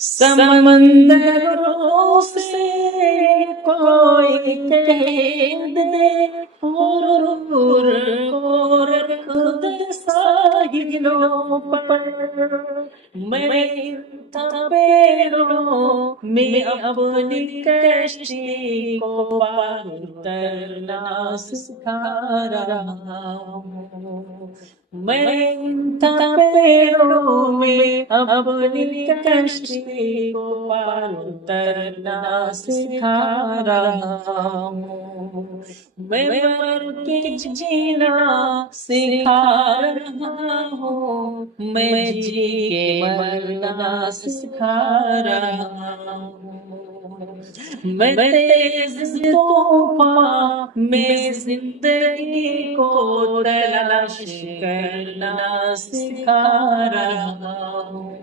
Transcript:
समंदरों से कोई कह दे और को रख दे साहिलों पर। मैं तपेड़ों में अपनी कश्ती को पार उतरना सिखा रहा हूँ। मैं तपेड़ों में अपनी कश्ती को पार उतरना सिखा रहा हूँ। मैं मर के जीना सिखा रहा हूँ। मैं जी के मरना सिखा रहा हूँ। मैं तेज तूफान में जिंदगी को तलाश करना सिखा रहा हूँ।